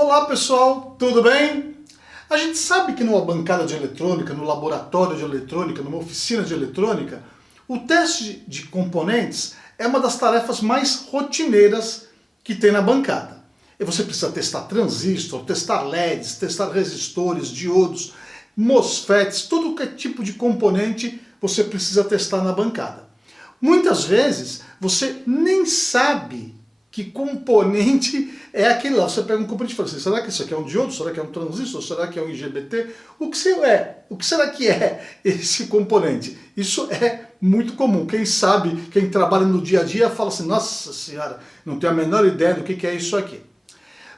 Olá pessoal, tudo bem? A gente sabe que numa bancada de eletrônica, no laboratório de eletrônica, numa oficina de eletrônica, o teste de componentes é uma das tarefas mais rotineiras que tem na bancada. E você precisa testar transistor, testar LEDs, testar resistores, diodos, MOSFETs, todo que tipo de componente você precisa testar na bancada. Muitas vezes você nem sabe que componente é aquele lá. Você pega um componente e fala assim, será que isso aqui é um diodo? Será que é um transistor? Será que é um IGBT? O que será que é esse componente? Isso é muito comum. Quem sabe, quem trabalha no dia a dia, fala assim, nossa senhora, não tenho a menor ideia do que é isso aqui.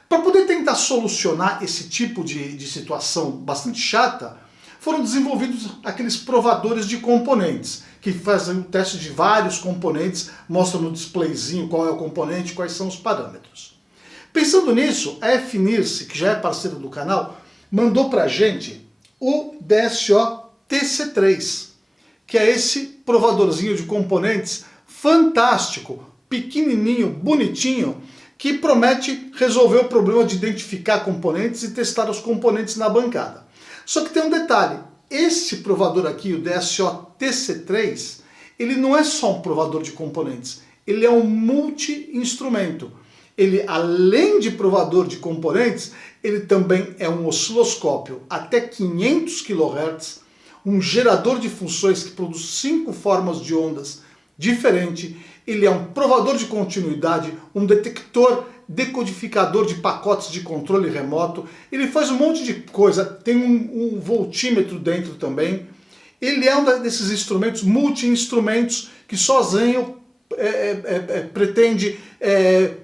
Para poder tentar solucionar esse tipo de situação bastante chata, foram desenvolvidos aqueles provadores de componentes, que fazem o teste de vários componentes, mostram no displayzinho qual é o componente, quais são os parâmetros. Pensando nisso, a FNIRSE, que já é parceira do canal, mandou para a gente o DSO TC3, que é esse provadorzinho de componentes fantástico, pequenininho, bonitinho, que promete resolver o problema de identificar componentes e testar os componentes na bancada. Só que tem um detalhe, esse provador aqui, o DSO TC3, ele não é só um provador de componentes, ele é um multi-instrumento. Ele, além de provador de componentes, ele também é um osciloscópio até 500 kHz, um gerador de funções que produz 5 formas de ondas diferentes, ele é um provador de continuidade, um detector decodificador de pacotes de controle remoto, ele faz um monte de coisa, tem um voltímetro dentro também. Ele é um desses instrumentos, multi-instrumentos, que sozinho pretende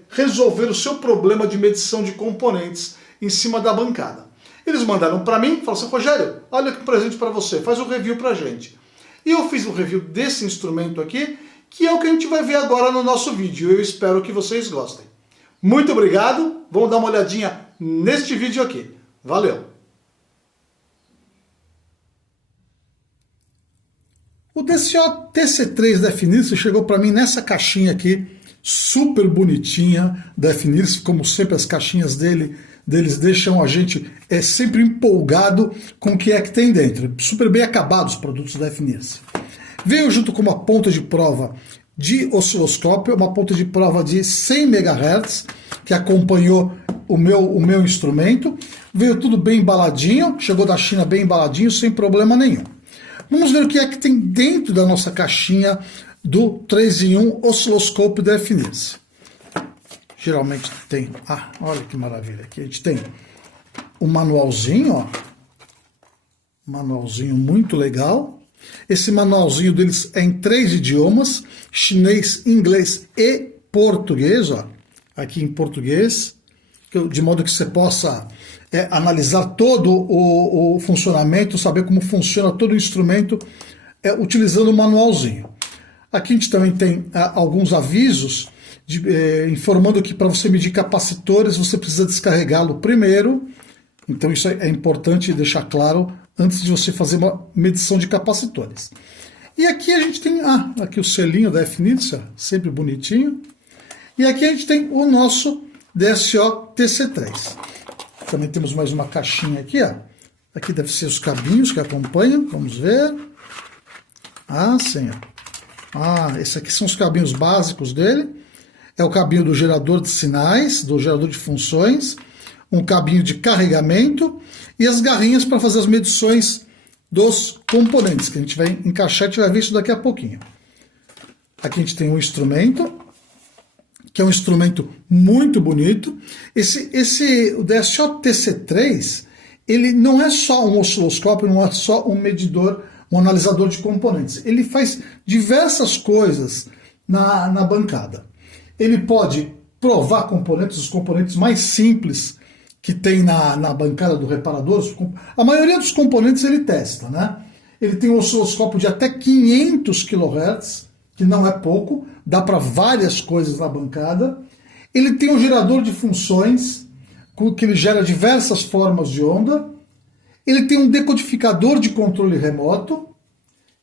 resolver o seu problema de medição de componentes em cima da bancada. Eles mandaram para mim, falaram assim, Rogério, olha que presente para você, faz um review para a gente. E eu fiz um review desse instrumento aqui, que é o que a gente vai ver agora no nosso vídeo. Eu espero que vocês gostem. Muito obrigado, vamos dar uma olhadinha neste vídeo aqui. Valeu! O DSO TC3 da FNIRSE chegou para mim nessa caixinha aqui, super bonitinha da FNIRSE, como sempre as caixinhas deles deixam a gente sempre empolgado com o que é que tem dentro. Super bem acabados os produtos da FNIRSE. Veio junto com uma ponta de prova de osciloscópio, uma ponta de prova de 100 MHz, que acompanhou o meu instrumento. Veio tudo bem embaladinho, chegou da China bem embaladinho, sem problema nenhum. Vamos ver o que é que tem dentro da nossa caixinha do 3-in-1 osciloscópio da FNIRSE. Geralmente tem, olha que maravilha, aqui a gente tem um manualzinho, ó, manualzinho muito legal. Esse manualzinho deles é em 3 idiomas, chinês, inglês e português, ó, aqui em português, de modo que você possa analisar todo o funcionamento, saber como funciona todo o instrumento utilizando o manualzinho. Aqui a gente também tem alguns avisos informando que para você medir capacitores você precisa descarregá-lo primeiro, então isso é importante deixar claro antes de você fazer uma medição de capacitores. E aqui a gente tem aqui o selinho da FNIRSE, sempre bonitinho. E aqui a gente tem o nosso DSO TC3. Também temos mais uma caixinha aqui, ó. Aqui deve ser os cabinhos que acompanham, vamos ver. Sim, ó. Esses aqui são os cabinhos básicos dele. É o cabinho do gerador de sinais, do gerador de funções, um cabinho de carregamento e as garrinhas para fazer as medições dos componentes, que a gente vai encaixar e a gente vai ver isso daqui a pouquinho. Aqui a gente tem um instrumento, que é um instrumento muito bonito. O DSO TC3, ele não é só um osciloscópio, não é só um medidor, um analisador de componentes. Ele faz diversas coisas na bancada. Ele pode provar componentes, os componentes mais simples que tem na bancada do reparador. A maioria dos componentes ele testa, né? Ele tem um osciloscópio de até 500 kHz, que não é pouco, dá para várias coisas na bancada. Ele tem um gerador de funções, que ele gera diversas formas de onda. Ele tem um decodificador de controle remoto,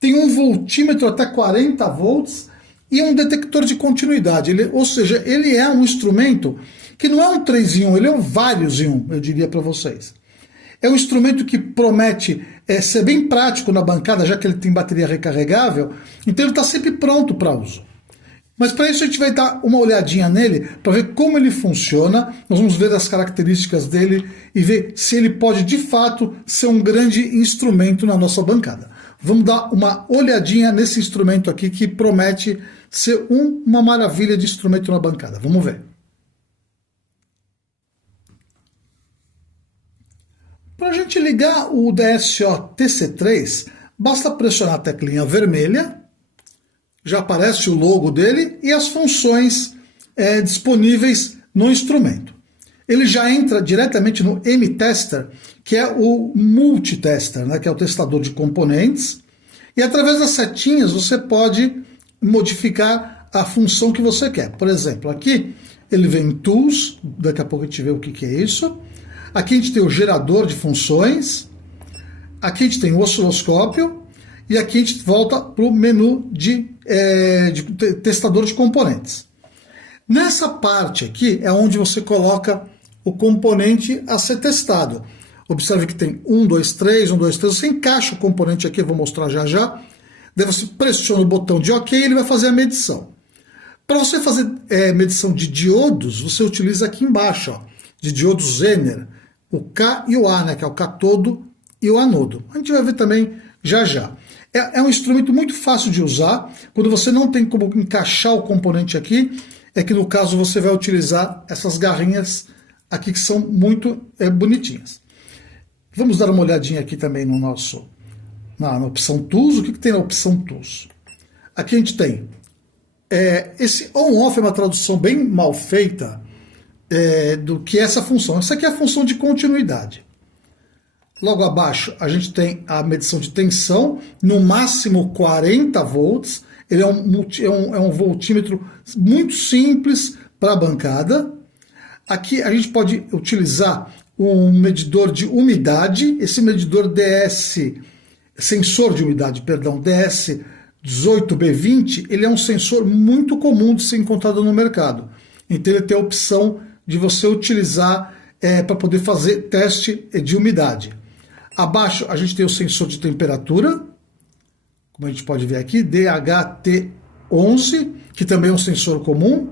tem um voltímetro até 40 volts e um detector de continuidade. Ou seja, ele é um instrumento que não é um 3 em 1, ele é um vários em um, eu diria para vocês. É um instrumento que promete ser bem prático na bancada, já que ele tem bateria recarregável, então ele está sempre pronto para uso. Mas para isso a gente vai dar uma olhadinha nele para ver como ele funciona, nós vamos ver as características dele e ver se ele pode de fato ser um grande instrumento na nossa bancada. Vamos dar uma olhadinha nesse instrumento aqui que promete ser uma maravilha de instrumento na bancada. Vamos ver. Para a gente ligar o DSO TC3, basta pressionar a teclinha vermelha, já aparece o logo dele e as funções disponíveis no instrumento. Ele já entra diretamente no M-Tester, que é o multitester, né, que é o testador de componentes, e através das setinhas você pode modificar a função que você quer. Por exemplo, aqui ele vem em Tools, daqui a pouco a gente vê o que é isso. Aqui a gente tem o gerador de funções, aqui a gente tem o osciloscópio, e aqui a gente volta para o menu de testador de componentes. Nessa parte aqui é onde você coloca o componente a ser testado. Observe que tem 1, 2, 3, 1, 2, 3. Você encaixa o componente aqui, eu vou mostrar já já. Daí você pressiona o botão de OK e ele vai fazer a medição. Para você fazer medição de diodos, você utiliza aqui embaixo, ó, de diodos Zener, o K e o A, né, que é o cátodo e o anodo. A gente vai ver também já já. É um instrumento muito fácil de usar. Quando você não tem como encaixar o componente aqui, é que no caso você vai utilizar essas garrinhas aqui que são muito bonitinhas. Vamos dar uma olhadinha aqui também no na opção Tools. O que tem na opção Tools? Aqui a gente tem esse on-off, é uma tradução bem mal feita do que é essa função. Essa aqui é a função de continuidade. Logo abaixo a gente tem a medição de tensão, no máximo 40 volts. Ele é um voltímetro muito simples para a bancada. Aqui a gente pode utilizar um medidor de umidade. Esse medidor sensor de umidade, perdão, DS18B20, ele é um sensor muito comum de ser encontrado no mercado. Então ele tem a opção de você utilizar para poder fazer teste de umidade. Abaixo a gente tem o sensor de temperatura, como a gente pode ver aqui, DHT11, que também é um sensor comum.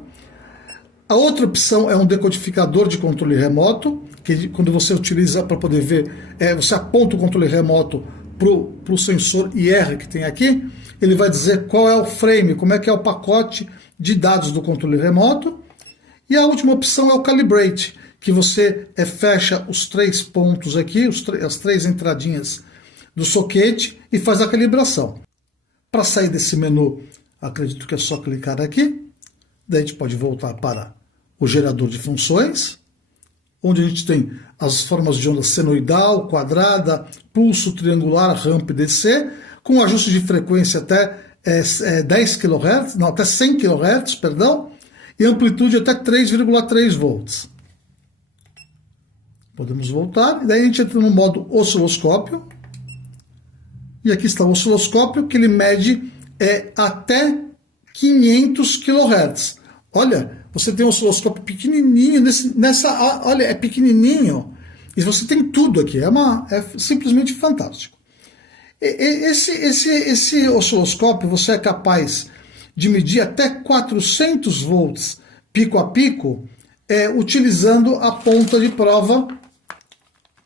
A outra opção é um decodificador de controle remoto, que quando você utiliza para poder ver, você aponta o controle remoto para o sensor IR que tem aqui, ele vai dizer qual é o frame, como é que é o pacote de dados do controle remoto. E a última opção é o Calibrate, que você fecha os 3 pontos aqui, as 3 entradinhas do soquete e faz a calibração. Para sair desse menu, acredito que é só clicar aqui. Daí a gente pode voltar para o gerador de funções, onde a gente tem as formas de onda senoidal, quadrada, pulso, triangular, ramp e DC, com ajuste de frequência até 10 kHz, não, até 100 kHz, perdão, e amplitude até 3,3 volts. Podemos voltar, e daí a gente entra no modo osciloscópio, e aqui está o osciloscópio, que ele mede até 500 kHz. Olha, você tem um osciloscópio pequenininho, olha, é pequenininho, e você tem tudo aqui, é simplesmente fantástico. Esse osciloscópio, você é capaz de medir até 400 volts pico a pico, utilizando a ponta de prova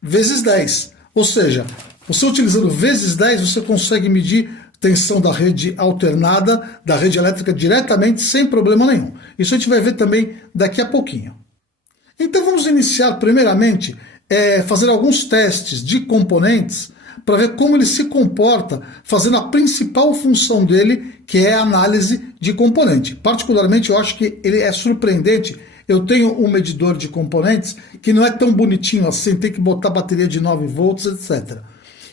vezes 10. Ou seja, você utilizando vezes 10, você consegue medir tensão da rede alternada, da rede elétrica diretamente, sem problema nenhum. Isso a gente vai ver também daqui a pouquinho. Então vamos iniciar primeiramente fazendo alguns testes de componentes para ver como ele se comporta, fazendo a principal função dele, que é a análise de componente. Particularmente eu acho que ele é surpreendente. Eu tenho um medidor de componentes que não é tão bonitinho assim, tem que botar bateria de 9 volts, etc.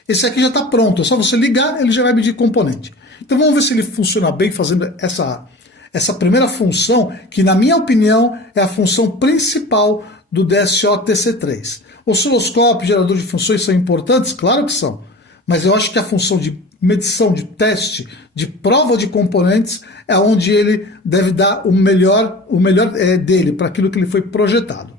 Esse aqui já está pronto, é só você ligar, ele já vai medir componente. Então vamos ver se ele funciona bem fazendo essa primeira função, que na minha opinião é a função principal do DSO TC3. Osciloscópio, gerador de funções são importantes? Claro que são. Mas eu acho que a função de medição de teste, de prova de componentes, é onde ele deve dar o melhor dele para aquilo que ele foi projetado.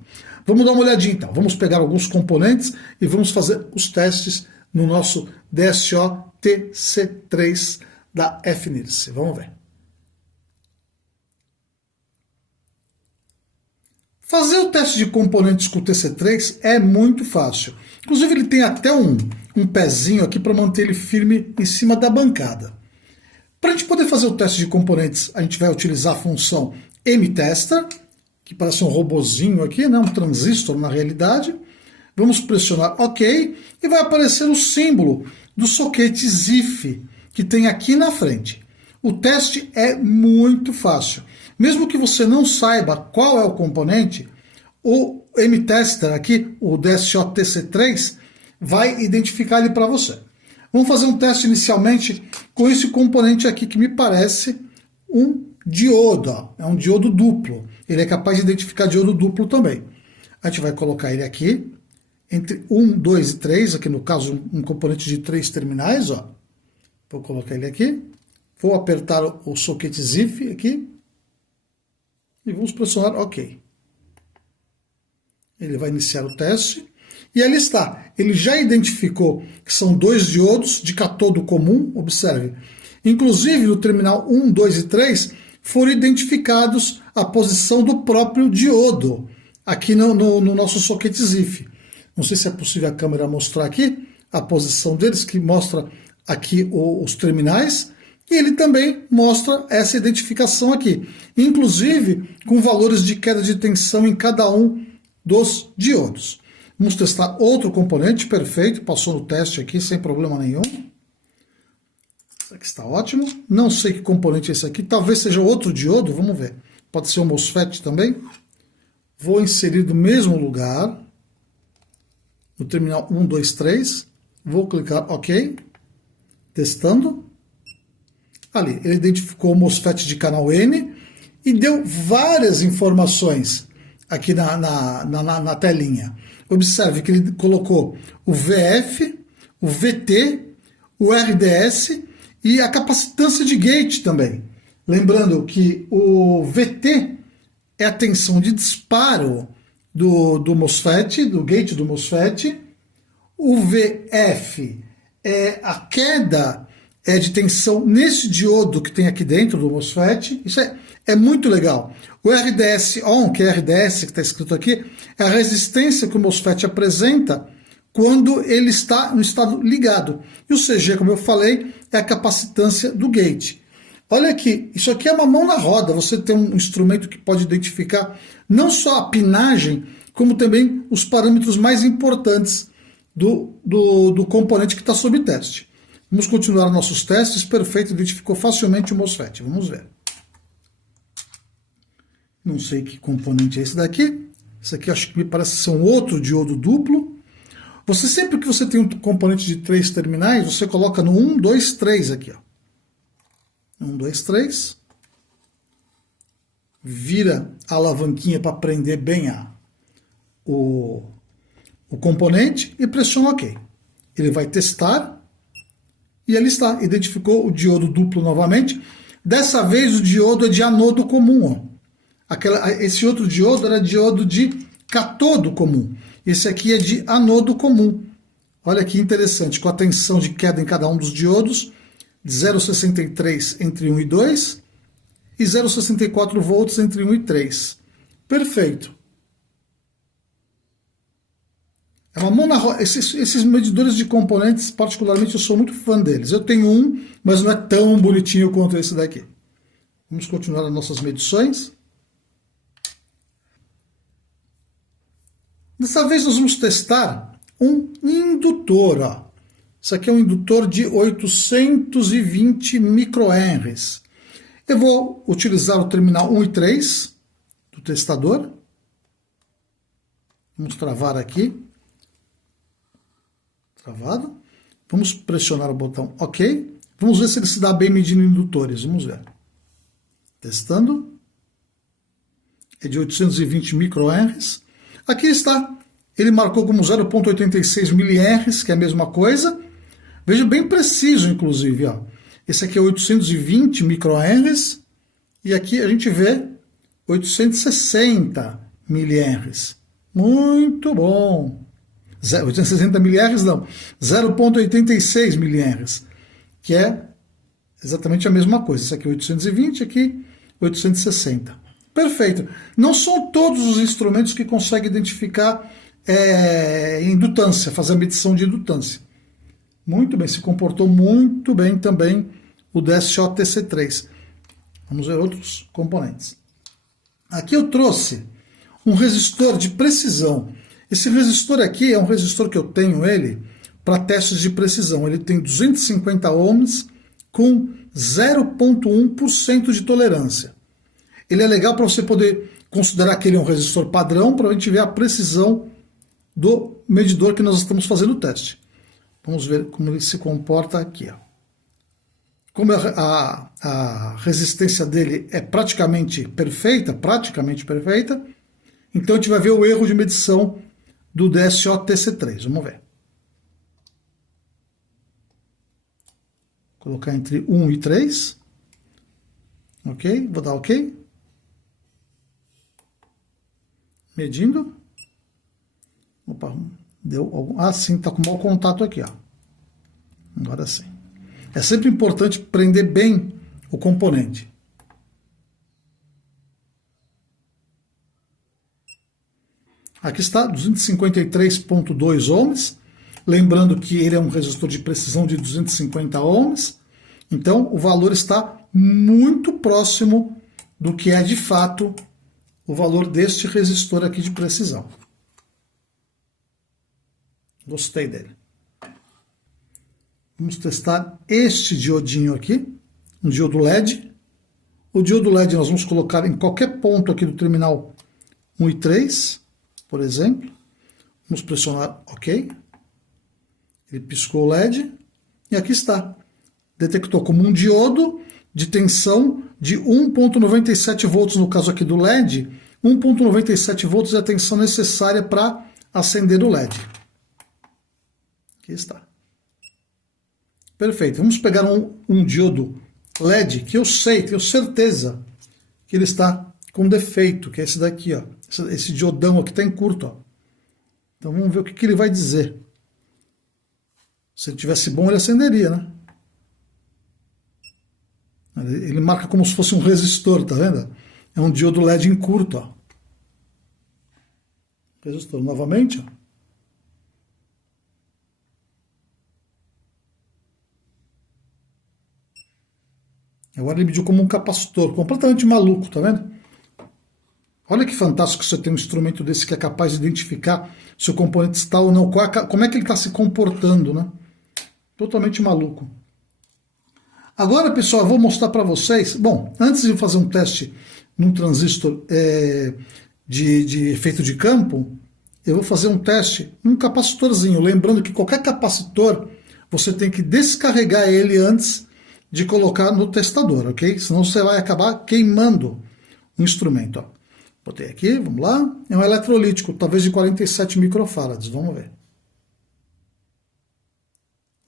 Vamos dar uma olhadinha então. Vamos pegar alguns componentes e vamos fazer os testes no nosso DSO TC3 da FNIRS. Vamos ver. Fazer o teste de componentes com o TC3 é muito fácil. Inclusive ele tem até um pezinho aqui para manter ele firme em cima da bancada. Para a gente poder fazer o teste de componentes, a gente vai utilizar a função mtester, que parece um robozinho aqui, né? Um transistor na realidade. Vamos pressionar OK e vai aparecer o símbolo do soquete ZIF que tem aqui na frente. O teste é muito fácil. Mesmo que você não saiba qual é o componente, o mtester aqui, o DSO TC3, vai identificar ele para você. Vamos fazer um teste inicialmente com esse componente aqui que me parece um diodo. Ó. É um diodo duplo. Ele é capaz de identificar diodo duplo também. A gente vai colocar ele aqui entre 1, 2 e 3, aqui no caso um componente de 3 terminais. Ó. Vou colocar ele aqui. Vou apertar o soquete ZIF aqui. E vamos pressionar OK. Ele vai iniciar o teste. E ali está. Ele já identificou que são 2 diodos de cátodo comum. Observe. Inclusive, no terminal 1, 2 e 3, foram identificados a posição do próprio diodo. Aqui no nosso soquete ZIF. Não sei se é possível a câmera mostrar aqui a posição deles, que mostra aqui os terminais. E ele também mostra essa identificação aqui, inclusive com valores de queda de tensão em cada um dos diodos. Vamos testar outro componente, perfeito, passou no teste aqui sem problema nenhum. Isso aqui está ótimo. Não sei que componente é esse aqui, talvez seja outro diodo, vamos ver. Pode ser um MOSFET também. Vou inserir do mesmo lugar, no terminal 1, 2, 3. Vou clicar OK, testando. Ali, ele identificou o MOSFET de canal N e deu várias informações aqui na telinha. Observe que ele colocou o VF, o VT, o RDS e a capacitância de gate também. Lembrando que o VT é a tensão de disparo do MOSFET, do gate do MOSFET. O VF é a queda de tensão nesse diodo que tem aqui dentro do MOSFET. Isso é muito legal. O RDS ON, que é RDS que está escrito aqui, é a resistência que o MOSFET apresenta quando ele está no estado ligado. E o CG, como eu falei, é a capacitância do gate. Olha aqui, isso aqui é uma mão na roda. Você tem um instrumento que pode identificar não só a pinagem, como também os parâmetros mais importantes do componente que está sob teste. Vamos continuar nossos testes. Perfeito, identificou facilmente o MOSFET. Vamos ver. Não sei que componente é esse daqui. Esse aqui acho que me parece ser um outro diodo duplo. Sempre que você tem um componente de 3 terminais, você coloca no 1, 2, 3 aqui. Ó. 1, 2, 3. Vira a alavanquinha para prender bem o componente e pressiona OK. Ele vai testar. E ali está, identificou o diodo duplo novamente. Dessa vez o diodo é de anodo comum. Ó. Esse outro diodo era diodo de cátodo comum. Esse aqui é de anodo comum. Olha que interessante, com a tensão de queda em cada um dos diodos, de 0,63 entre 1 e 2 e 0,64 volts entre 1 e 3. Perfeito. É uma mão na roda. Esses medidores de componentes, particularmente, eu sou muito fã deles. Eu tenho um, mas não é tão bonitinho quanto esse daqui. Vamos continuar as nossas medições. Dessa vez nós vamos testar um indutor. Ó. Isso aqui é um indutor de 820 microhenries. Eu vou utilizar o terminal 1 e 3 do testador. Vamos travar aqui. Travado. Vamos pressionar o botão OK. Vamos ver se ele se dá bem medindo indutores. Vamos ver. Testando. É de 820 microhenries. Aqui está. Ele marcou como 0,86 milihenries, que é a mesma coisa. Veja, bem preciso, inclusive. Ó. Esse aqui é 820 microhenries e aqui a gente vê 860 milihenries. Muito bom. 860 milihenries não, 0,86 milihenries, que é exatamente a mesma coisa. Esse aqui é 820, aqui 860. Perfeito. Não são todos os instrumentos que conseguem identificar indutância, fazer a medição de indutância. Muito bem, se comportou muito bem também o DSO-TC3. Vamos ver outros componentes. Aqui eu trouxe um resistor de precisão. Esse resistor aqui é um resistor que eu tenho ele para testes de precisão. Ele tem 250 ohms com 0,1% de tolerância. Ele é legal para você poder considerar que ele é um resistor padrão para a gente ver a precisão do medidor que nós estamos fazendo o teste. Vamos ver como ele se comporta aqui. Ó. Como a resistência dele é praticamente perfeita, então a gente vai ver o erro de medição do DSO-TC3. Vamos ver. Vou colocar entre 1 e 3. Ok, vou dar ok. Medindo. Opa, deu algum... Ah, sim, está com mau contato aqui, ó. Agora sim. É sempre importante prender bem o componente. Aqui está, 253,2 ohms. Lembrando que ele é um resistor de precisão de 250 ohms. Então, o valor está muito próximo do que é de fato o valor deste resistor aqui de precisão. Gostei dele. Vamos testar este diodinho aqui, um diodo LED. O diodo LED nós vamos colocar em qualquer ponto aqui do terminal 1 e 3, por exemplo. Vamos pressionar OK. Ele piscou o LED e aqui está. Detectou como um diodo de tensão de 1,97 volts, no caso aqui do LED. 1,97 volts é a tensão necessária para acender o LED. Aqui está. Perfeito. Vamos pegar um diodo LED que eu sei, tenho certeza que ele está com defeito, que é esse daqui, ó. Esse diodão aqui está em curto. Ó. Então vamos ver o que ele vai dizer. Se ele tivesse bom, ele acenderia, né? Ele marca como se fosse um resistor, tá vendo? É um diodo LED em curto, ó. Resistor novamente, ó. Agora ele mediu como um capacitor, completamente maluco, tá vendo? Olha que fantástico que você tem um instrumento desse que é capaz de identificar se o componente está ou não, como é que ele está se comportando, né? Totalmente maluco. Agora, pessoal, eu vou mostrar para vocês... Bom, antes de fazer um teste num transistor de efeito de campo, eu vou fazer um teste num capacitorzinho. Lembrando que qualquer capacitor, você tem que descarregar ele antes de colocar no testador, ok? Senão você vai acabar queimando o instrumento. Ó. Botei aqui, vamos lá. É um eletrolítico, talvez de 47 microfarads. Vamos ver.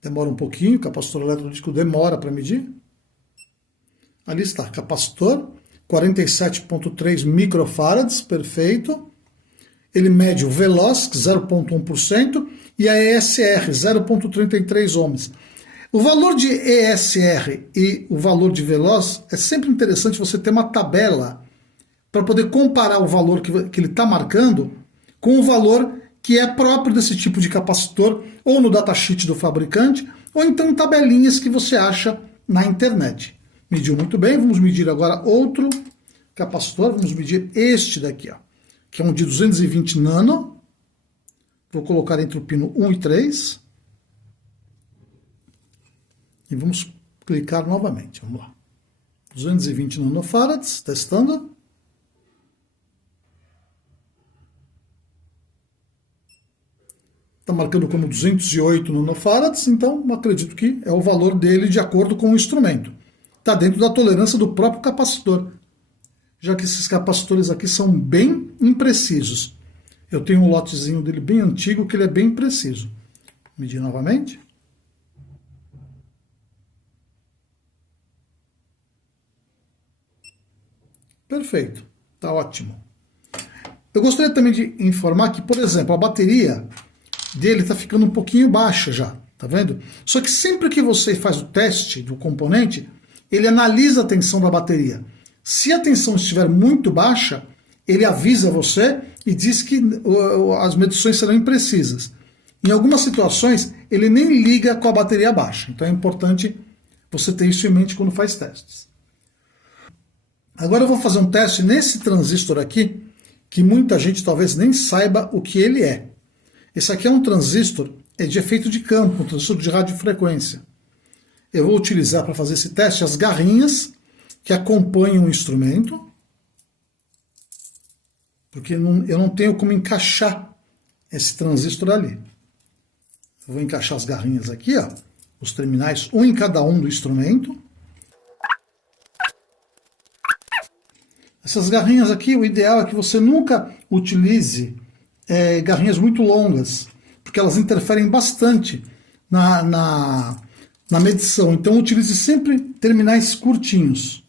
Demora um pouquinho, o capacitor eletrolítico demora para medir. Ali está, capacitor, 47,3 microfarads, perfeito. Ele mede o VELOC, 0,1%, e a ESR, 0,33 ohms. O valor de ESR e o valor de VELOC é sempre interessante você ter uma tabela para poder comparar o valor que ele está marcando com o valor que é próprio desse tipo de capacitor, ou no datasheet do fabricante, ou então em tabelinhas que você acha na internet. Mediu muito bem, vamos medir agora outro capacitor, vamos medir este daqui, ó, que é um de 220 nano. Vou colocar entre o pino 1 e 3. E vamos clicar novamente, vamos lá. 220 nanofarads, testando. Está marcando como 208 nanofarads, então acredito que é o valor dele de acordo com o instrumento. Está dentro da tolerância do próprio capacitor, já que esses capacitores aqui são bem imprecisos. Eu tenho um lotezinho dele bem antigo que ele é bem preciso. Medir novamente. Perfeito, tá ótimo. Eu gostaria também de informar que, por exemplo, a bateria dele está ficando um pouquinho baixa já, tá vendo? Só que sempre que você faz o teste do componente, ele analisa a tensão da bateria. Se a tensão estiver muito baixa, ele avisa você e diz que as medições serão imprecisas. Em algumas situações, ele nem liga com a bateria baixa. Então é importante você ter isso em mente quando faz testes. Agora eu vou fazer um teste nesse transistor aqui, que muita gente talvez nem saiba o que ele é. Esse aqui é um transistor de efeito de campo, um transistor de radiofrequência. Eu vou utilizar para fazer esse teste as garrinhas que acompanham o instrumento, porque eu não tenho como encaixar esse transistor ali. Eu vou encaixar as garrinhas aqui, ó, os terminais, um em cada um do instrumento. Essas garrinhas aqui, o ideal é que você nunca utilize garrinhas muito longas, porque elas interferem bastante na medição. Então utilize sempre terminais curtinhos.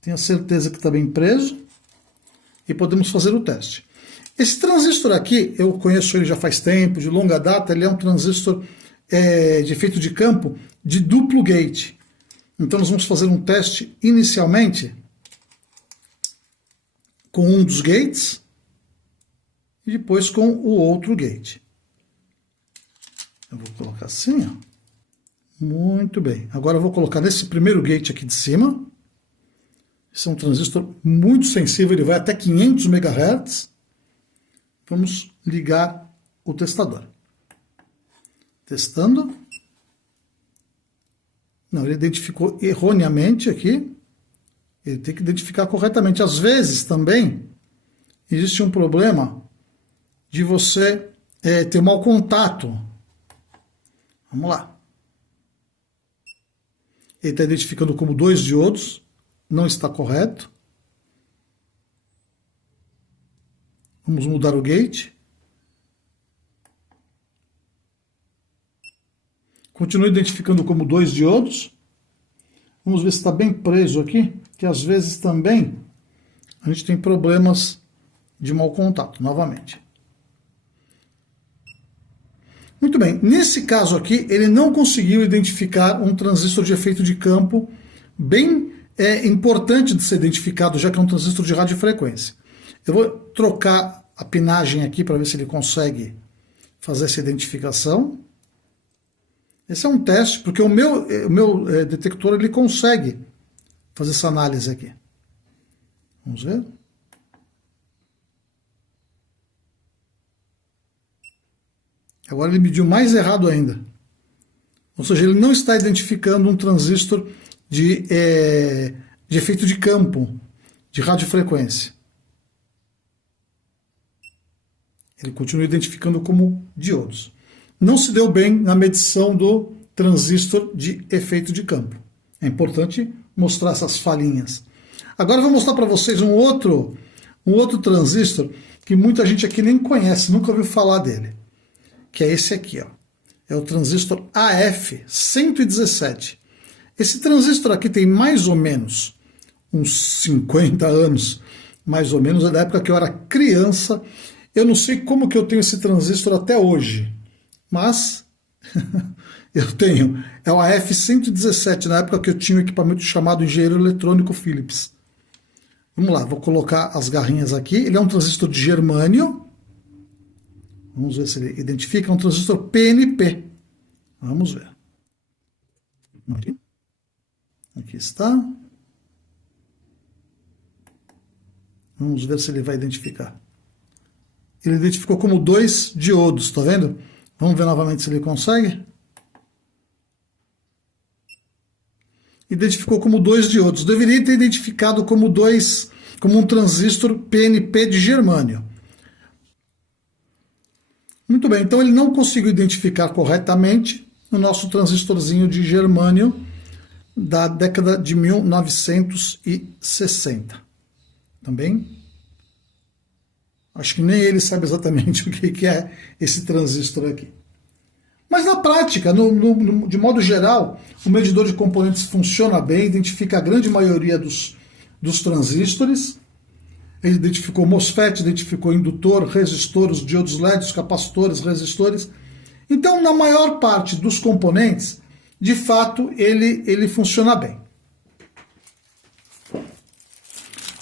Tenha certeza que está bem preso e podemos fazer o teste. Esse transistor aqui, eu conheço ele já faz tempo, de longa data, ele é um transistor de efeito de campo de duplo gate. Então nós vamos fazer um teste inicialmente com um dos gates e depois com o outro gate. Eu vou colocar assim, ó. Muito bem. Agora eu vou colocar nesse primeiro gate aqui de cima. Esse é um transistor muito sensível, ele vai até 500 MHz. Vamos ligar o testador. Testando. Não, ele identificou erroneamente aqui. Ele tem que identificar corretamente. Às vezes também existe um problema de você ter mau contato. Vamos lá. Ele está identificando como 2 diodos. Não está correto. Vamos mudar o gate. Continue identificando como 2 diodos. Vamos ver se está bem preso aqui, que às vezes também a gente tem problemas de mau contato, novamente. Muito bem, nesse caso aqui, ele não conseguiu identificar um transistor de efeito de campo bem importante de ser identificado, já que é um transistor de radiofrequência. Eu vou trocar a pinagem aqui para ver se ele consegue fazer essa identificação. Esse é um teste, porque o meu detector ele consegue fazer essa análise aqui. Vamos ver. Agora ele mediu mais errado ainda. Ou seja, ele não está identificando um transistor de efeito de campo, de radiofrequência. Ele continua identificando como diodos. Não se deu bem na medição do transistor de efeito de campo. É importante mostrar essas falhinhas. Agora eu vou mostrar para vocês um outro transistor que muita gente aqui nem conhece, nunca ouviu falar dele. Que é esse aqui, ó. É o transistor AF117. Esse transistor aqui tem mais ou menos uns 50 anos, mais ou menos, é da época que eu era criança. Eu não sei como que eu tenho esse transistor até hoje, mas eu tenho. É o AF117, na época que eu tinha um equipamento chamado Engenheiro Eletrônico Philips. Vamos lá, vou colocar as garrinhas aqui. Ele é um transistor de germânio. Vamos ver se ele identifica. É um transistor PNP. Vamos ver. Aqui está. Vamos ver se ele vai identificar. Ele identificou como 2 diodos, tá vendo? Vamos ver novamente se ele consegue. Identificou como 2 diodos. Deveria ter identificado como um transistor PNP de germânio. Muito bem, então ele não conseguiu identificar corretamente o nosso transistorzinho de germânio da década de 1960. Também acho que nem ele sabe exatamente o que é esse transistor aqui. Mas na prática, de modo geral, o medidor de componentes funciona bem, identifica a grande maioria dos transistores. Ele identificou MOSFET, identificou indutor, resistor, os diodos LED, os capacitores, resistores. Então, na maior parte dos componentes, de fato, ele funciona bem.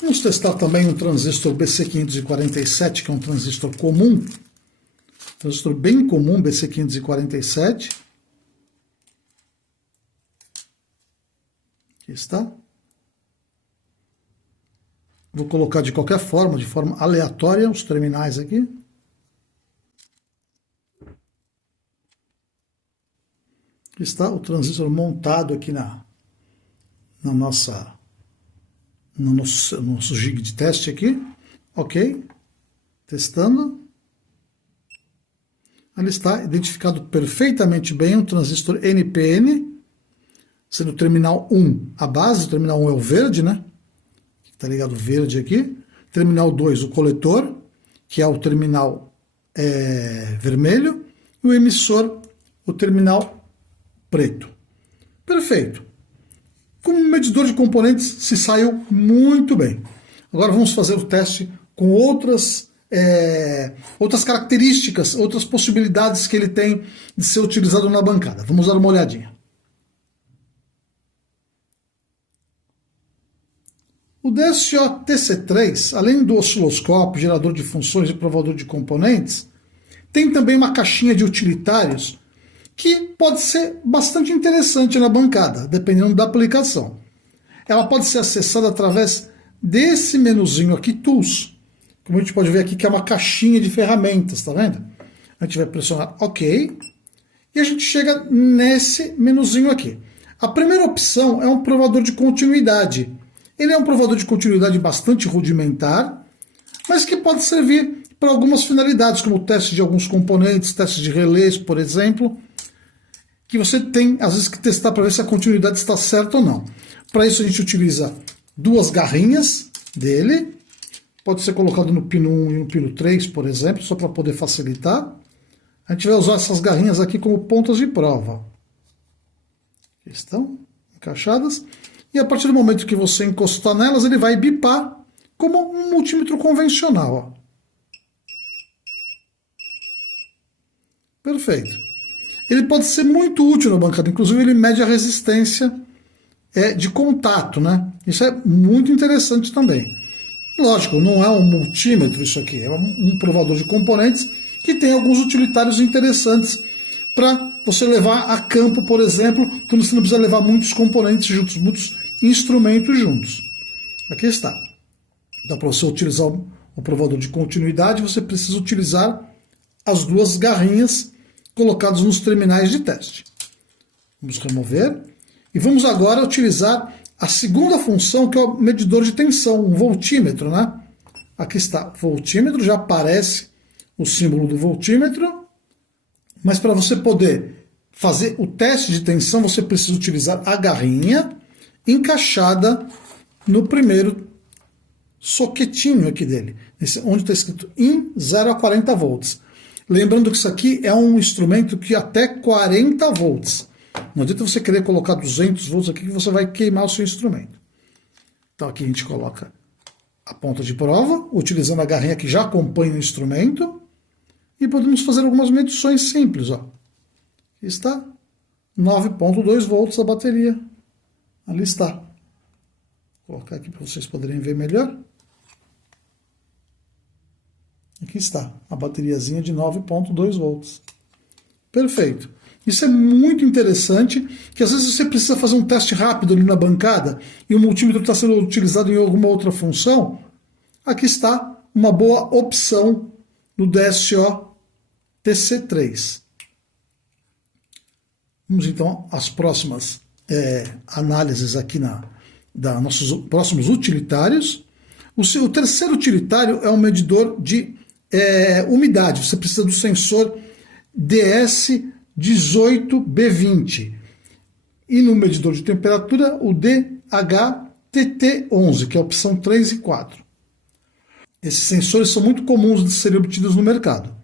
Vamos testar também um transistor BC547, que é um transistor comum. Transistor bem comum, BC547. Aqui está. Vou colocar de qualquer forma, de forma aleatória, os terminais aqui. Aqui está o transistor montado aqui no nosso gig de teste aqui. Ok. Testando. Ali está identificado perfeitamente bem um transistor NPN, sendo o terminal 1 a base. O terminal 1 é o verde, né? Está ligado verde aqui. Terminal 2, o coletor, que é o terminal vermelho. E o emissor, o terminal preto. Perfeito. Como medidor de componentes, se saiu muito bem. Agora vamos fazer o teste com outras características, outras possibilidades que ele tem de ser utilizado na bancada. Vamos dar uma olhadinha. O DSO-TC3, além do osciloscópio, gerador de funções e provador de componentes, tem também uma caixinha de utilitários que pode ser bastante interessante na bancada, dependendo da aplicação. Ela pode ser acessada através desse menuzinho aqui, Tools. Como a gente pode ver aqui, que é uma caixinha de ferramentas, tá vendo? A gente vai pressionar OK e a gente chega nesse menuzinho aqui. A primeira opção é um provador de continuidade. Ele é um provador de continuidade bastante rudimentar, mas que pode servir para algumas finalidades, como o teste de alguns componentes, testes de relés, por exemplo, que você tem, às vezes, que testar para ver se a continuidade está certa ou não. Para isso a gente utiliza duas garrinhas dele. Pode ser colocado no pino 1 e no pino 3, por exemplo, só para poder facilitar. A gente vai usar essas garrinhas aqui como pontas de prova. Aqui estão encaixadas. E a partir do momento que você encostar nelas, ele vai bipar como um multímetro convencional. Ó. Perfeito. Ele pode ser muito útil na bancada, inclusive ele mede a resistência de contato, né? Isso é muito interessante também. Lógico, não é um multímetro isso aqui, é um provador de componentes que tem alguns utilitários interessantes para você levar a campo, por exemplo, quando você não precisa levar muitos componentes juntos, muitos instrumentos juntos. Aqui está. Então, para você utilizar o provador de continuidade, você precisa utilizar as duas garrinhas colocadas nos terminais de teste. Vamos remover. E vamos agora utilizar a segunda função, que é o medidor de tensão, um voltímetro, né? Aqui está, voltímetro, já aparece o símbolo do voltímetro, mas para você poder fazer o teste de tensão, você precisa utilizar a garrinha encaixada no primeiro soquetinho aqui dele, onde está escrito IN 0 a 40 volts. Lembrando que isso aqui é um instrumento que até 40 volts. Não adianta você querer colocar 200 volts aqui que você vai queimar o seu instrumento. Então aqui a gente coloca a ponta de prova, utilizando a garrinha que já acompanha o instrumento, e podemos fazer algumas medições simples. Ó. Aqui está, 9,2 volts a bateria. Ali está. Vou colocar aqui para vocês poderem ver melhor. Aqui está, a bateriazinha de 9,2 volts. Perfeito. Isso é muito interessante, que às vezes você precisa fazer um teste rápido ali na bancada e o multímetro está sendo utilizado em alguma outra função. Aqui está uma boa opção no DSO-TC3. Vamos então às próximas análises aqui nossos próximos utilitários. O terceiro utilitário é um medidor de umidade. Você precisa do sensor DS18B20. E no medidor de temperatura, o DHTT11, que é a opção 3 e 4. Esses sensores são muito comuns de serem obtidos no mercado.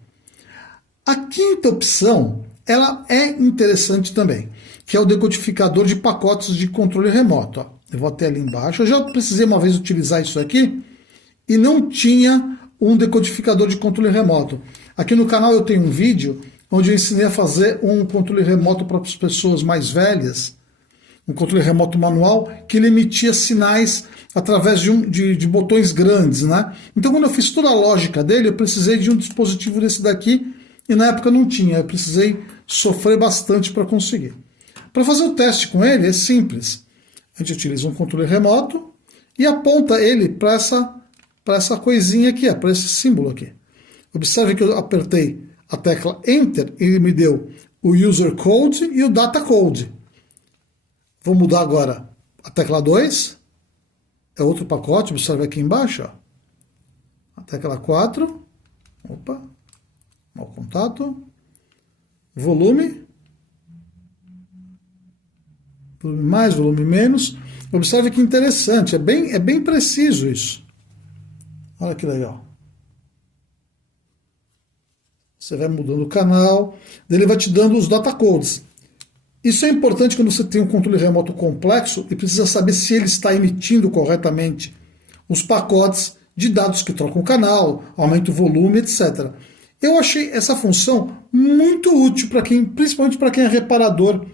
A quinta opção ela é interessante também, que é o decodificador de pacotes de controle remoto. Ó. Eu vou até ali embaixo. Eu já precisei uma vez utilizar isso aqui e não tinha um decodificador de controle remoto. Aqui no canal eu tenho um vídeo onde eu ensinei a fazer um controle remoto para as pessoas mais velhas, um controle remoto manual, que ele emitia sinais através de botões grandes, né? Então, quando eu fiz toda a lógica dele, eu precisei de um dispositivo desse daqui, e na época não tinha, eu precisei sofrer bastante para conseguir. Para fazer o teste com ele é simples. A gente utiliza um controle remoto e aponta ele para essa coisinha aqui, para esse símbolo aqui. Observe que eu apertei a tecla Enter e ele me deu o User Code e o Data Code. Vou mudar agora a tecla 2, é outro pacote, observe aqui embaixo, ó. A tecla 4, opa, mau contato, volume mais, volume menos. Observe que interessante, é bem preciso isso. Olha que legal. Você vai mudando o canal, ele vai te dando os datacodes. Isso é importante quando você tem um controle remoto complexo e precisa saber se ele está emitindo corretamente os pacotes de dados que trocam o canal, aumenta o volume, etc. Eu achei essa função muito útil para quem, principalmente para quem é reparador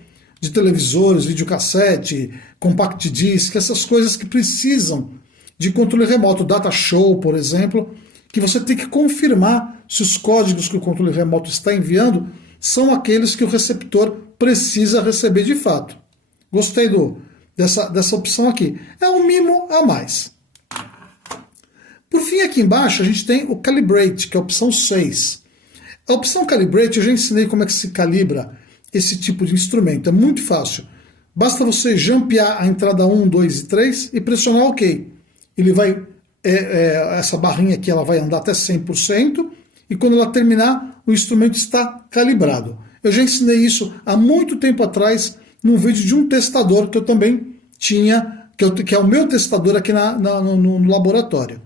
de televisores, videocassete, compact disc, essas coisas que precisam de controle remoto, data show, por exemplo, que você tem que confirmar se os códigos que o controle remoto está enviando são aqueles que o receptor precisa receber de fato. Gostei dessa opção aqui. É um mimo a mais. Por fim, aqui embaixo a gente tem o Calibrate, que é a opção 6. A opção Calibrate eu já ensinei como é que se calibra esse tipo de instrumento. É muito fácil. Basta você jumpear a entrada 1, 2 e 3 e pressionar OK. Ele vai, essa barrinha aqui ela vai andar até 100% e quando ela terminar, o instrumento está calibrado. Eu já ensinei isso há muito tempo atrás num vídeo de um testador que eu também tinha, que é o meu testador aqui no laboratório.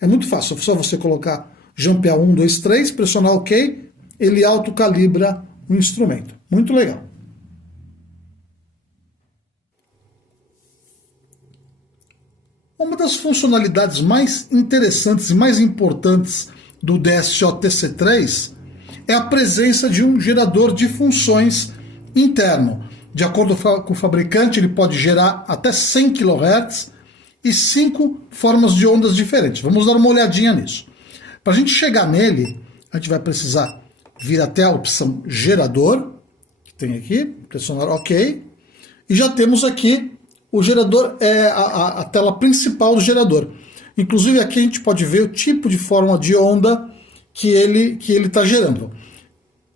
É muito fácil, é só você colocar jumpear 1, 2, 3, pressionar OK, ele autocalibra o instrumento. Muito legal. Uma das funcionalidades mais interessantes e mais importantes do DSO-TC3 é a presença de um gerador de funções interno. De acordo com o fabricante, ele pode gerar até 100 kHz e 5 formas de ondas diferentes. Vamos dar uma olhadinha nisso. Para a gente chegar nele, a gente vai precisar vir até a opção gerador, que tem aqui, pressionar OK, e já temos aqui o gerador, a tela principal do gerador. Inclusive aqui a gente pode ver o tipo de forma de onda que ele está gerando.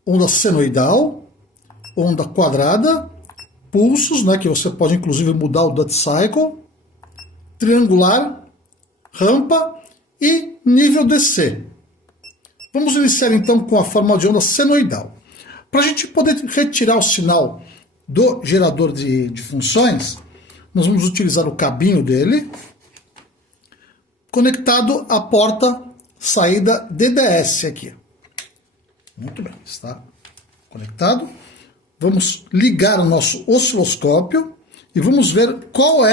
Onda senoidal, onda quadrada, pulsos, né, que você pode inclusive mudar o duty cycle, triangular, rampa e nível DC. Vamos iniciar então com a forma de onda senoidal. Para a gente poder retirar o sinal do gerador de funções, nós vamos utilizar o cabinho dele, conectado à porta saída DDS aqui. Muito bem, está conectado. Vamos ligar o nosso osciloscópio e vamos ver como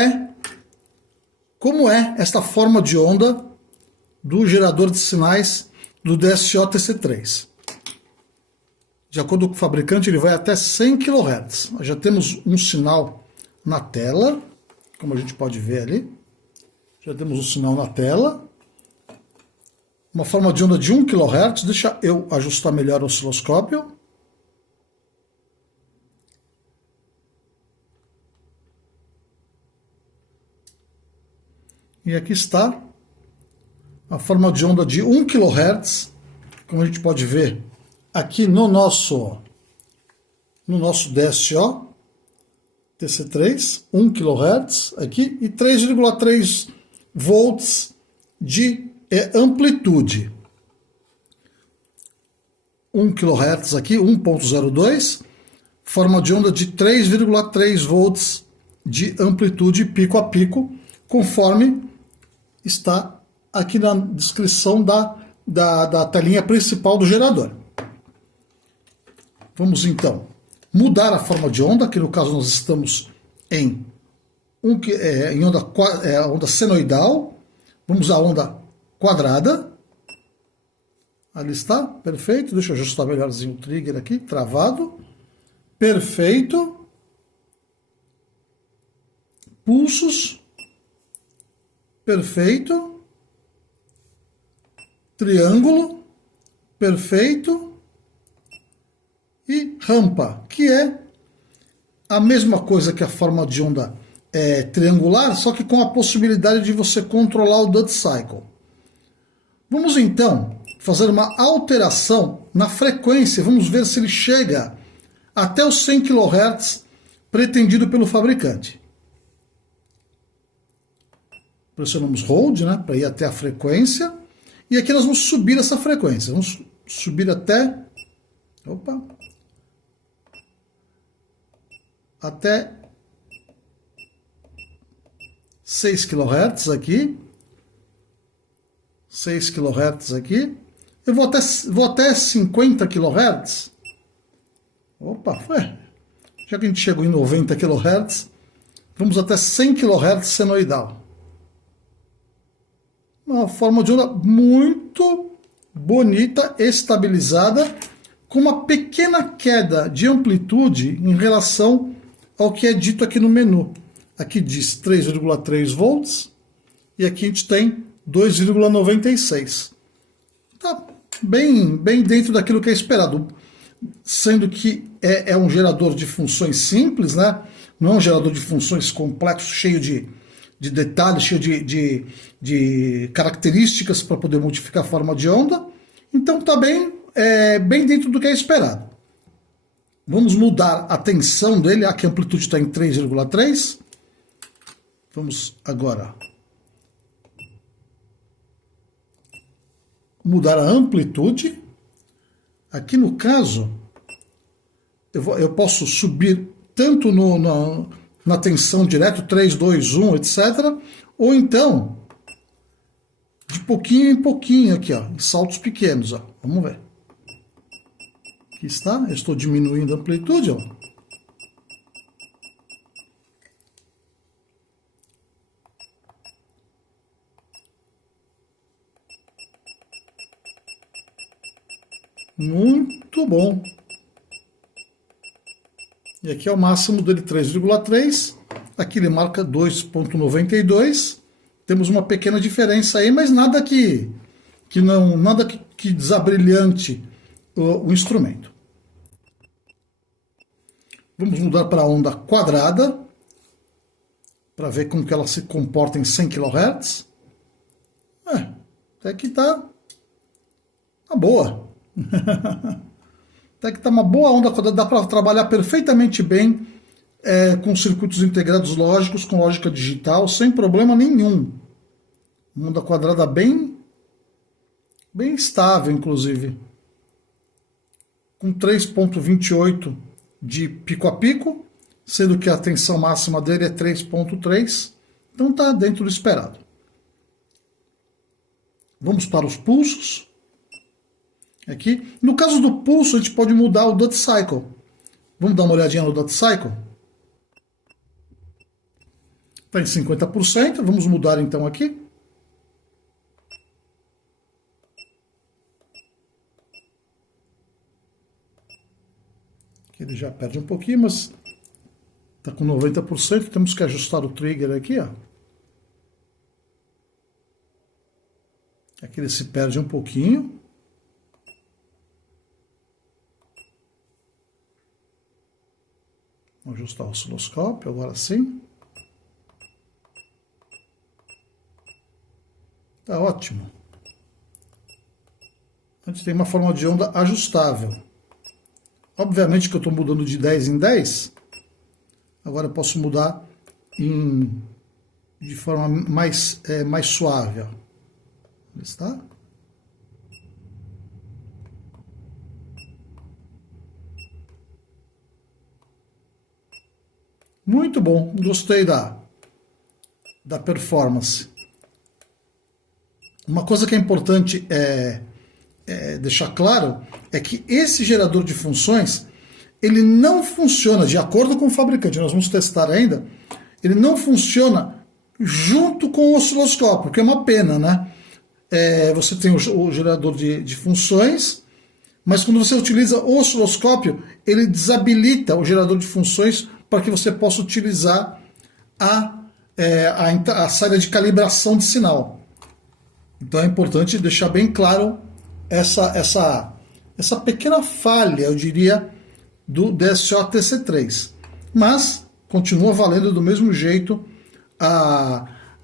é esta forma de onda do gerador de sinais do DSO-TC3. De acordo com o fabricante, ele vai até 100 kHz. Nós já temos um sinal na tela, como a gente pode ver ali. Já temos um sinal na tela. Uma forma de onda de 1 kHz. Deixa eu ajustar melhor o osciloscópio. E aqui está a forma de onda de 1 kHz, como a gente pode ver aqui no nosso DSO TC3, 1 kHz aqui e 3,3 volts de amplitude. 1 kHz aqui, 1.02, forma de onda de 3,3 volts de amplitude pico a pico, conforme está aqui na descrição da telinha principal do gerador. Vamos então mudar a forma de onda, que no caso nós estamos em onda senoidal. Vamos à onda quadrada. Ali está, perfeito. Deixa eu ajustar melhorzinho o trigger aqui, travado. Perfeito. Pulsos. Perfeito. Triângulo. Perfeito. E rampa, que é a mesma coisa que a forma de onda triangular, só que com a possibilidade de você controlar o duty cycle. Vamos então fazer uma alteração na frequência. Vamos ver se ele chega até os 100 kHz pretendido pelo fabricante. Pressionamos Hold, né, para ir até a frequência. E aqui nós vamos subir essa frequência. Vamos subir até... Opa! Até 6 kHz aqui. 6 kHz aqui. Eu vou até 50 kHz. Opa, foi. Já que a gente chegou em 90 kHz, vamos até 100 kHz senoidal. Uma forma de onda muito bonita, estabilizada, com uma pequena queda de amplitude em relação ao que é dito aqui no menu. Aqui diz 3,3 volts e aqui a gente tem 2,96. Tá bem dentro daquilo que é esperado, sendo que é um gerador de funções simples, né? Não é um gerador de funções complexo, cheio de detalhes, cheio de características para poder modificar a forma de onda. Então está bem dentro do que é esperado. Vamos mudar a tensão dele, aqui a amplitude está em 3,3. Vamos agora mudar a amplitude. Aqui no caso, eu posso subir tanto na tensão direto, 3, 2, 1, etc. Ou então, de pouquinho em pouquinho aqui, ó, em saltos pequenos. Ó. Vamos ver. Aqui está, eu estou diminuindo a amplitude. Ó. Muito bom. E aqui é o máximo dele 3,3. Aqui ele marca 2,92. Temos uma pequena diferença aí, mas nada que desabrilhante o instrumento. Vamos mudar para a onda quadrada, para ver como que ela se comporta em 100 kHz. Até que tá boa. Até que tá uma boa onda quadrada, dá para trabalhar perfeitamente bem com circuitos integrados lógicos, com lógica digital, sem problema nenhum. Uma onda quadrada bem estável, inclusive. Com 3,28 de pico a pico, sendo que a tensão máxima dele é 3,3. Então está dentro do esperado. Vamos para os pulsos. Aqui. No caso do pulso, a gente pode mudar o duty cycle. Vamos dar uma olhadinha no duty cycle? Está em 50%. Vamos mudar então aqui. Aqui ele já perde um pouquinho, mas está com 90%. Temos que ajustar o trigger aqui, ó. Aqui ele se perde um pouquinho. Vamos ajustar o osciloscópio, agora sim. Tá ótimo. A gente tem uma forma de onda ajustável. Obviamente que eu estou mudando de 10 em 10. Agora eu posso mudar de forma mais suave. Ó. Está? Muito bom, gostei da performance. Uma coisa que é importante deixar claro é que esse gerador de funções ele não funciona, de acordo com o fabricante, nós vamos testar ainda, ele não funciona junto com o osciloscópio, que é uma pena, né? Você tem o gerador de funções, mas quando você utiliza o osciloscópio, ele desabilita o gerador de funções para que você possa utilizar a saída de calibração de sinal. Então é importante deixar bem claro essa pequena falha, eu diria, do DSO-TC3. Mas continua valendo do mesmo jeito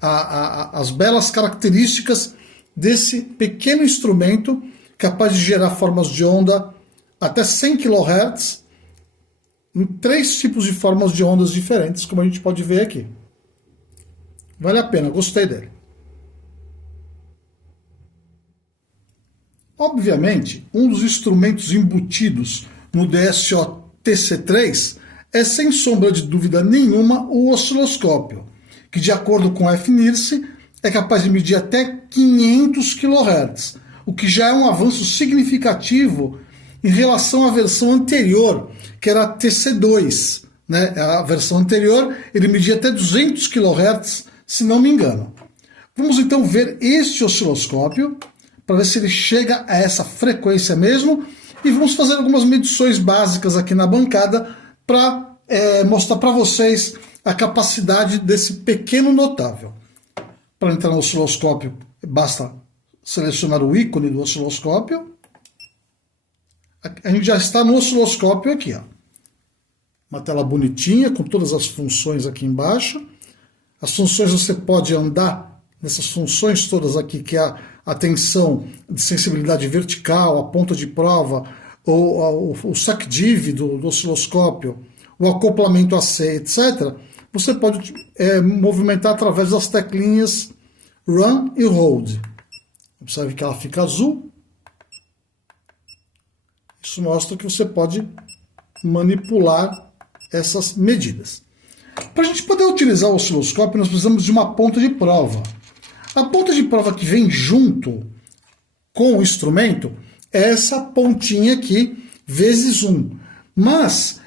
as belas características desse pequeno instrumento capaz de gerar formas de onda até 100 kHz em 3 tipos de formas de ondas diferentes, como a gente pode ver aqui. Vale a pena, gostei dele. Obviamente, um dos instrumentos embutidos no DSO-TC3 é, sem sombra de dúvida nenhuma, o osciloscópio, que, de acordo com a FNIRSE, é capaz de medir até 500 kHz, o que já é um avanço significativo em relação à versão anterior, que era a TC2. Né? A versão anterior ele media até 200 kHz, se não me engano. Vamos então ver este osciloscópio, para ver se ele chega a essa frequência mesmo, e vamos fazer algumas medições básicas aqui na bancada para mostrar para vocês a capacidade desse pequeno notável. Para entrar no osciloscópio, basta selecionar o ícone do osciloscópio. A gente já está no osciloscópio aqui, ó. Uma tela bonitinha, com todas as funções aqui embaixo. As funções você pode andar nessas funções todas aqui, que é a tensão de sensibilidade vertical, a ponta de prova, ou o SACDIV do osciloscópio, o acoplamento AC, etc. Você pode movimentar através das teclinhas Run e Hold. Observe que ela fica azul. Isso mostra que você pode manipular essas medidas. Para a gente poder utilizar o osciloscópio, nós precisamos de uma ponta de prova. A ponta de prova que vem junto com o instrumento é essa pontinha aqui, vezes 1. Mas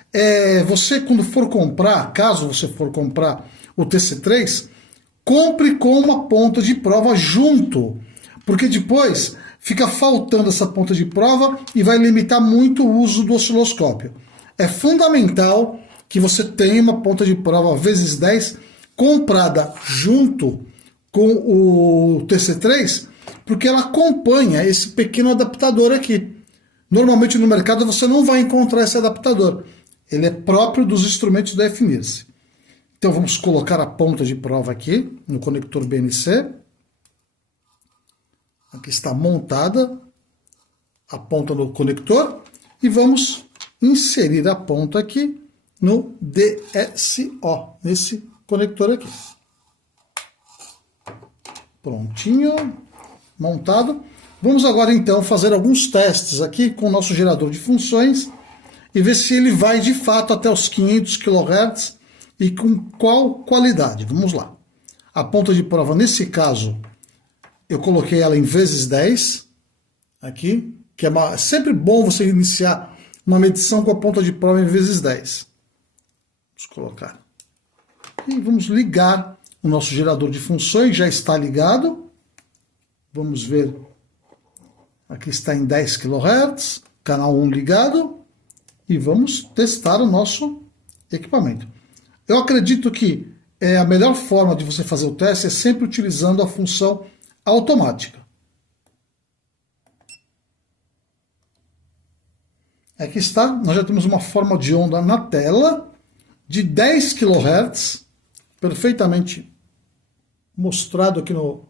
você, quando for comprar, caso você for comprar o TC3, compre com uma ponta de prova junto, porque depois fica faltando essa ponta de prova e vai limitar muito o uso do osciloscópio. É fundamental que você tenha uma ponta de prova vezes 10 comprada junto com o TC3, porque ela acompanha esse pequeno adaptador aqui. Normalmente no mercado você não vai encontrar esse adaptador. Ele é próprio dos instrumentos da FNIRSE. Então vamos colocar a ponta de prova aqui no conector BNC. Aqui está montada a ponta no conector e vamos inserir a ponta aqui no DSO, nesse conector aqui. Prontinho, montado. Vamos agora então fazer alguns testes aqui com o nosso gerador de funções e ver se ele vai de fato até os 500 kHz e com qual qualidade. Vamos lá. A ponta de prova, nesse caso, eu coloquei ela em vezes 10, aqui, que é sempre bom você iniciar uma medição com a ponta de prova em vezes 10. Vamos colocar. E vamos ligar o nosso gerador de funções, já está ligado. Vamos ver. Aqui está em 10 kHz, canal 1 ligado. E vamos testar o nosso equipamento. Eu acredito que a melhor forma de você fazer o teste é sempre utilizando a função automática. Aqui está, nós já temos uma forma de onda na tela de 10 kHz, perfeitamente mostrado aqui no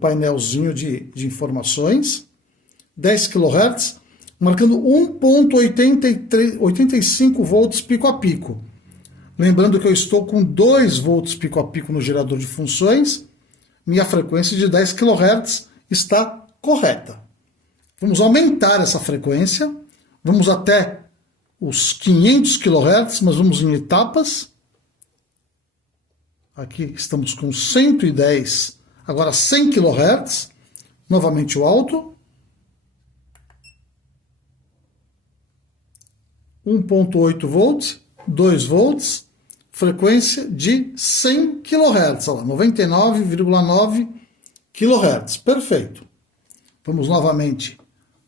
painelzinho de informações. 10 kHz, marcando 1.85 volts pico a pico. Lembrando que eu estou com 2 volts pico a pico no gerador de funções. Minha frequência de 10 kHz está correta. Vamos aumentar essa frequência. Vamos até os 500 kHz, mas vamos em etapas. Aqui estamos com 110, agora 100 kHz. Novamente o alto. 1.8 volts, 2 volts, frequência de 100 kHz, olha lá, 99,9 kHz, perfeito. Vamos novamente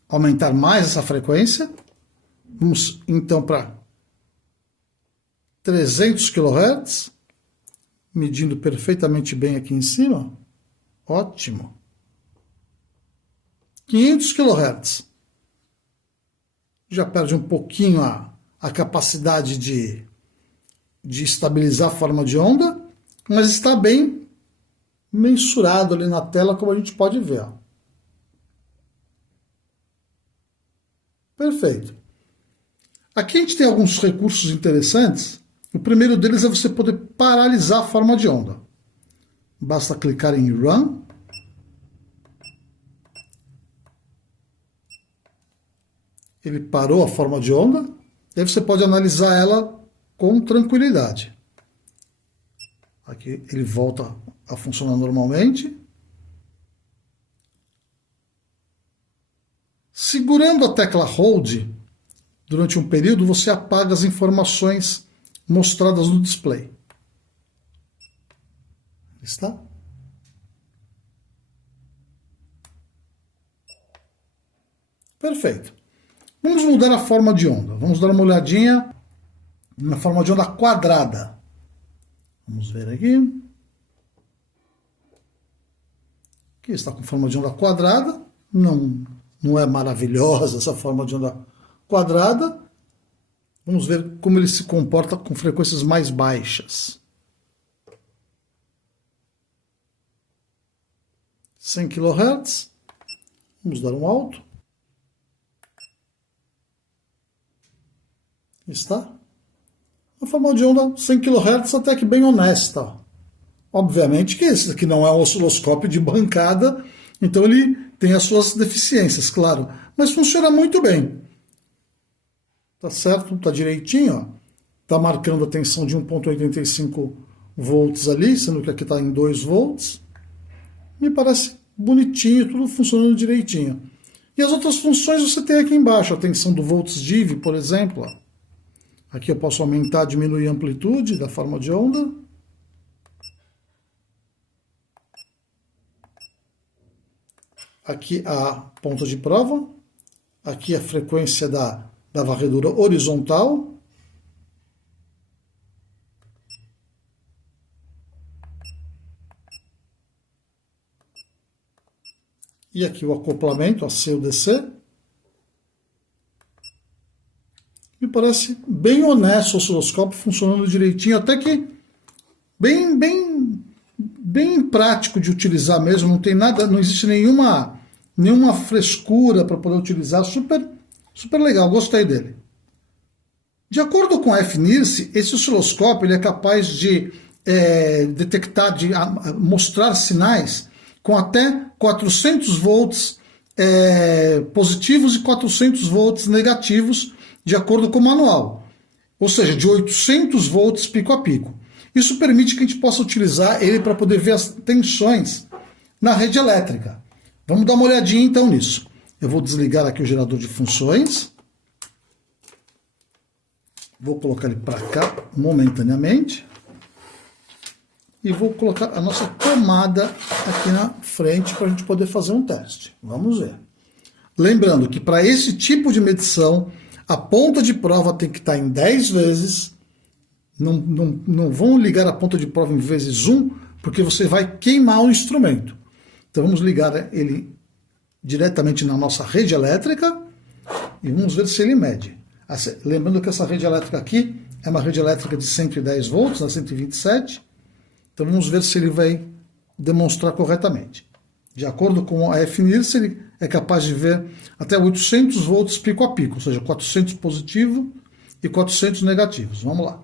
aumentar mais essa frequência, vamos então para 300 kHz, medindo perfeitamente bem aqui em cima, ótimo. 500 kHz, já perde um pouquinho a capacidade de estabilizar a forma de onda, mas está bem mensurado ali na tela, como a gente pode ver. Ó. Perfeito. Aqui a gente tem alguns recursos interessantes. O primeiro deles é você poder paralisar a forma de onda. Basta clicar em Run. Ele parou a forma de onda. E aí você pode analisar ela com tranquilidade. Aqui ele volta a funcionar normalmente. Segurando a tecla Hold, durante um período, você apaga as informações mostradas no display. Está? Perfeito. Vamos mudar a forma de onda. Vamos dar uma olhadinha na forma de onda quadrada. Vamos ver aqui. Aqui está com forma de onda quadrada. Não é maravilhosa essa forma de onda quadrada. Vamos ver como ele se comporta com frequências mais baixas. 100 kHz. Vamos dar um alto. Está? Uma forma de onda 100 kHz até que bem honesta. Obviamente que esse aqui não é um osciloscópio de bancada, então ele tem as suas deficiências, claro. Mas funciona muito bem. Tá certo? Tá direitinho, ó. Tá marcando a tensão de 1.85 volts ali, sendo que aqui está em 2 volts. Me parece bonitinho, tudo funcionando direitinho. E as outras funções você tem aqui embaixo, a tensão do volts div, por exemplo. Ó. Aqui eu posso aumentar, diminuir a amplitude da forma de onda. Aqui a ponta de prova. Aqui a frequência da varredura horizontal. E aqui o acoplamento, AC ou DC. Me parece bem honesto o osciloscópio, funcionando direitinho, até que bem prático de utilizar mesmo, não tem nada, não existe nenhuma frescura para poder utilizar, super legal, gostei dele. De acordo com a FNIRSE, esse osciloscópio ele é capaz de detectar, de mostrar sinais com até 400 volts positivos e 400 volts negativos, de acordo com o manual, ou seja, de 800 volts pico a pico. Isso permite que a gente possa utilizar ele para poder ver as tensões na rede elétrica. Vamos dar uma olhadinha então nisso. Eu vou desligar aqui o gerador de funções. Vou colocar ele para cá momentaneamente. E vou colocar a nossa tomada aqui na frente para a gente poder fazer um teste. Vamos ver. Lembrando que para esse tipo de medição, a ponta de prova tem que estar em 10 vezes. Não vão ligar a ponta de prova em vezes 1, porque você vai queimar o instrumento. Então vamos ligar ele diretamente na nossa rede elétrica e vamos ver se ele mede. Lembrando que essa rede elétrica aqui é uma rede elétrica de 110 volts, na 127. Então vamos ver se ele vai demonstrar corretamente. De acordo com a FNIRSE, ele é capaz de ver até 800 volts pico a pico, ou seja, 400 positivo e 400 negativos. Vamos lá.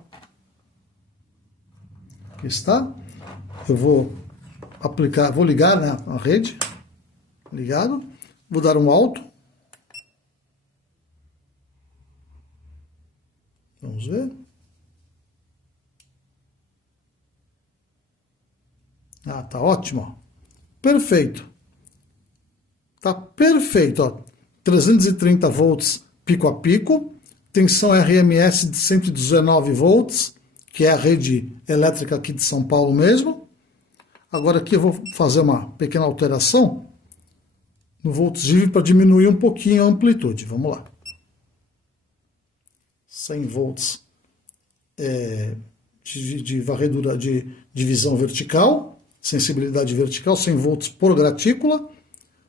Aqui está. Eu vou ligar, né, a rede. Ligado. Vou dar um alto. Vamos ver. Ah, tá ótimo. Ó. Perfeito. Tá perfeito, ó. 330 volts pico a pico, tensão RMS de 119 volts, que é a rede elétrica aqui de São Paulo mesmo. Agora aqui eu vou fazer uma pequena alteração no volts div para diminuir um pouquinho a amplitude. Vamos lá. 100 volts de varredura de divisão vertical, sensibilidade vertical, 100 volts por gratícula,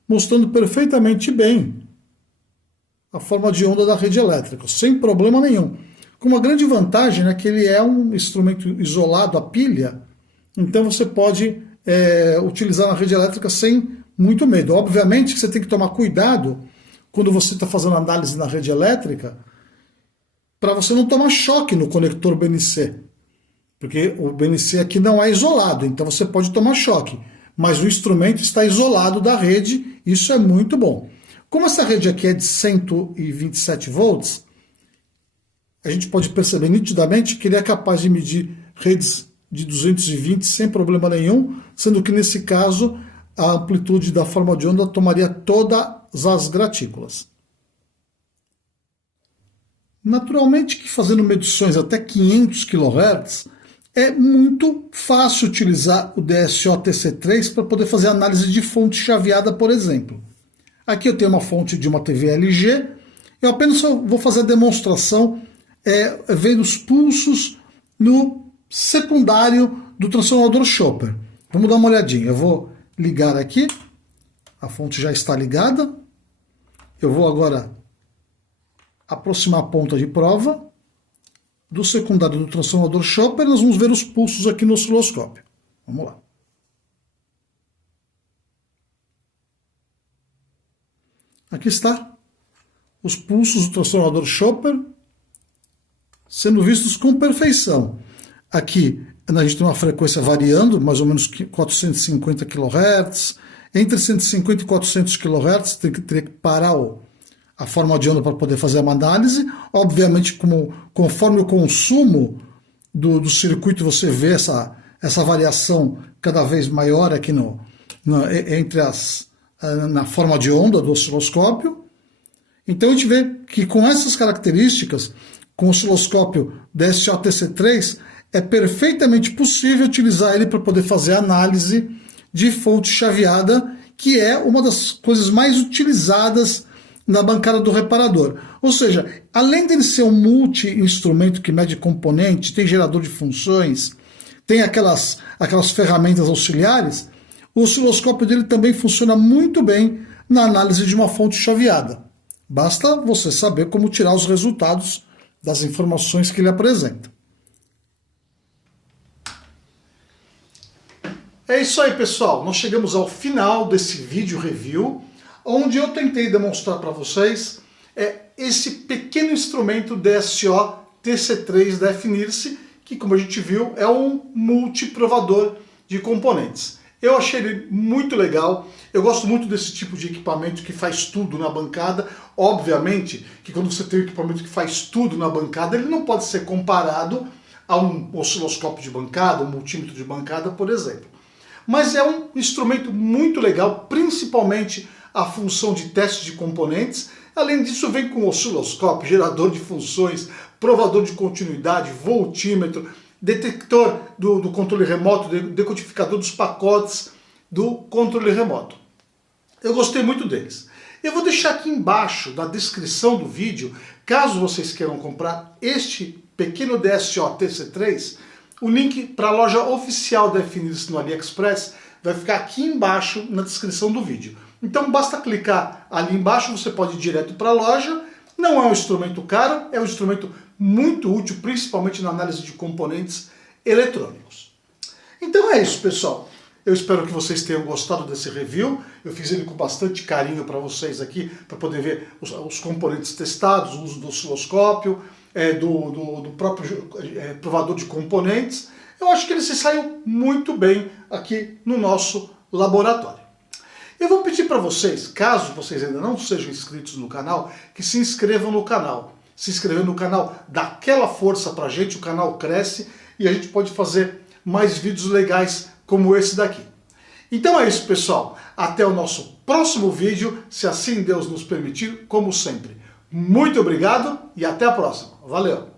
mostrando perfeitamente bem a forma de onda da rede elétrica, sem problema nenhum. Com uma grande vantagem, né, que ele é um instrumento isolado à pilha, então você pode utilizar na rede elétrica sem muito medo. Obviamente que você tem que tomar cuidado quando você está fazendo análise na rede elétrica, para você não tomar choque no conector BNC, porque o BNC aqui não é isolado, então você pode tomar choque, mas o instrumento está isolado da rede, isso é muito bom. Como essa rede aqui é de 127 volts, a gente pode perceber nitidamente que ele é capaz de medir redes de 220 sem problema nenhum, sendo que nesse caso a amplitude da forma de onda tomaria todas as gratículas. Naturalmente que fazendo medições até 500 kHz é muito fácil utilizar o DSO-TC3 para poder fazer análise de fonte chaveada, por exemplo. Aqui eu tenho uma fonte de uma TV LG, eu apenas vou fazer a demonstração vendo os pulsos no secundário do transformador Chopper. Vamos dar uma olhadinha. Eu vou ligar aqui, a fonte já está ligada. Eu vou agora aproximar a ponta de prova do secundário do transformador Chopper. Nós vamos ver os pulsos aqui no osciloscópio. Vamos lá. Aqui está os pulsos do transformador Chopper sendo vistos com perfeição. Aqui a gente tem uma frequência variando, mais ou menos 450 kHz. Entre 150 e 400 kHz teria que parar a forma de onda para poder fazer uma análise. Obviamente, conforme o consumo do circuito, você vê essa variação cada vez maior aqui na forma de onda do osciloscópio. Então a gente vê que com essas características, com o osciloscópio DSO-TC3, é perfeitamente possível utilizar ele para poder fazer análise de fonte chaveada, que é uma das coisas mais utilizadas na bancada do reparador. Ou seja, além dele ser um multi-instrumento que mede componente, tem gerador de funções, tem aquelas ferramentas auxiliares, o osciloscópio dele também funciona muito bem na análise de uma fonte chaveada. Basta você saber como tirar os resultados das informações que ele apresenta. É isso aí, pessoal. Nós chegamos ao final desse vídeo review, onde eu tentei demonstrar para vocês esse pequeno instrumento DSO-TC3 da FNIRSE, que, como a gente viu, é um multiprovador de componentes. Eu achei ele muito legal, eu gosto muito desse tipo de equipamento que faz tudo na bancada. Obviamente que quando você tem um equipamento que faz tudo na bancada, ele não pode ser comparado a um osciloscópio de bancada, um multímetro de bancada, por exemplo. Mas é um instrumento muito legal, principalmente a função de teste de componentes. Além disso, vem com osciloscópio, gerador de funções, provador de continuidade, voltímetro, detector do controle remoto, decodificador dos pacotes do controle remoto. Eu gostei muito deles. Eu vou deixar aqui embaixo, na descrição do vídeo, caso vocês queiram comprar este pequeno DSO-TC3, o link para a loja oficial da FNIRSE no AliExpress vai ficar aqui embaixo na descrição do vídeo. Então basta clicar ali embaixo, você pode ir direto para a loja. Não é um instrumento caro, é um instrumento muito útil, principalmente na análise de componentes eletrônicos. Então é isso, pessoal. Eu espero que vocês tenham gostado desse review. Eu fiz ele com bastante carinho para vocês aqui, para poder ver os componentes testados, o uso do osciloscópio, do próprio provador de componentes. Eu acho que ele se saiu muito bem aqui no nosso laboratório. Eu vou pedir para vocês, caso vocês ainda não sejam inscritos no canal, que se inscrevam no canal. Se inscrever no canal dá aquela força para a gente, o canal cresce e a gente pode fazer mais vídeos legais como esse daqui. Então é isso, pessoal. Até o nosso próximo vídeo, se assim Deus nos permitir, como sempre. Muito obrigado e até a próxima. Valeu!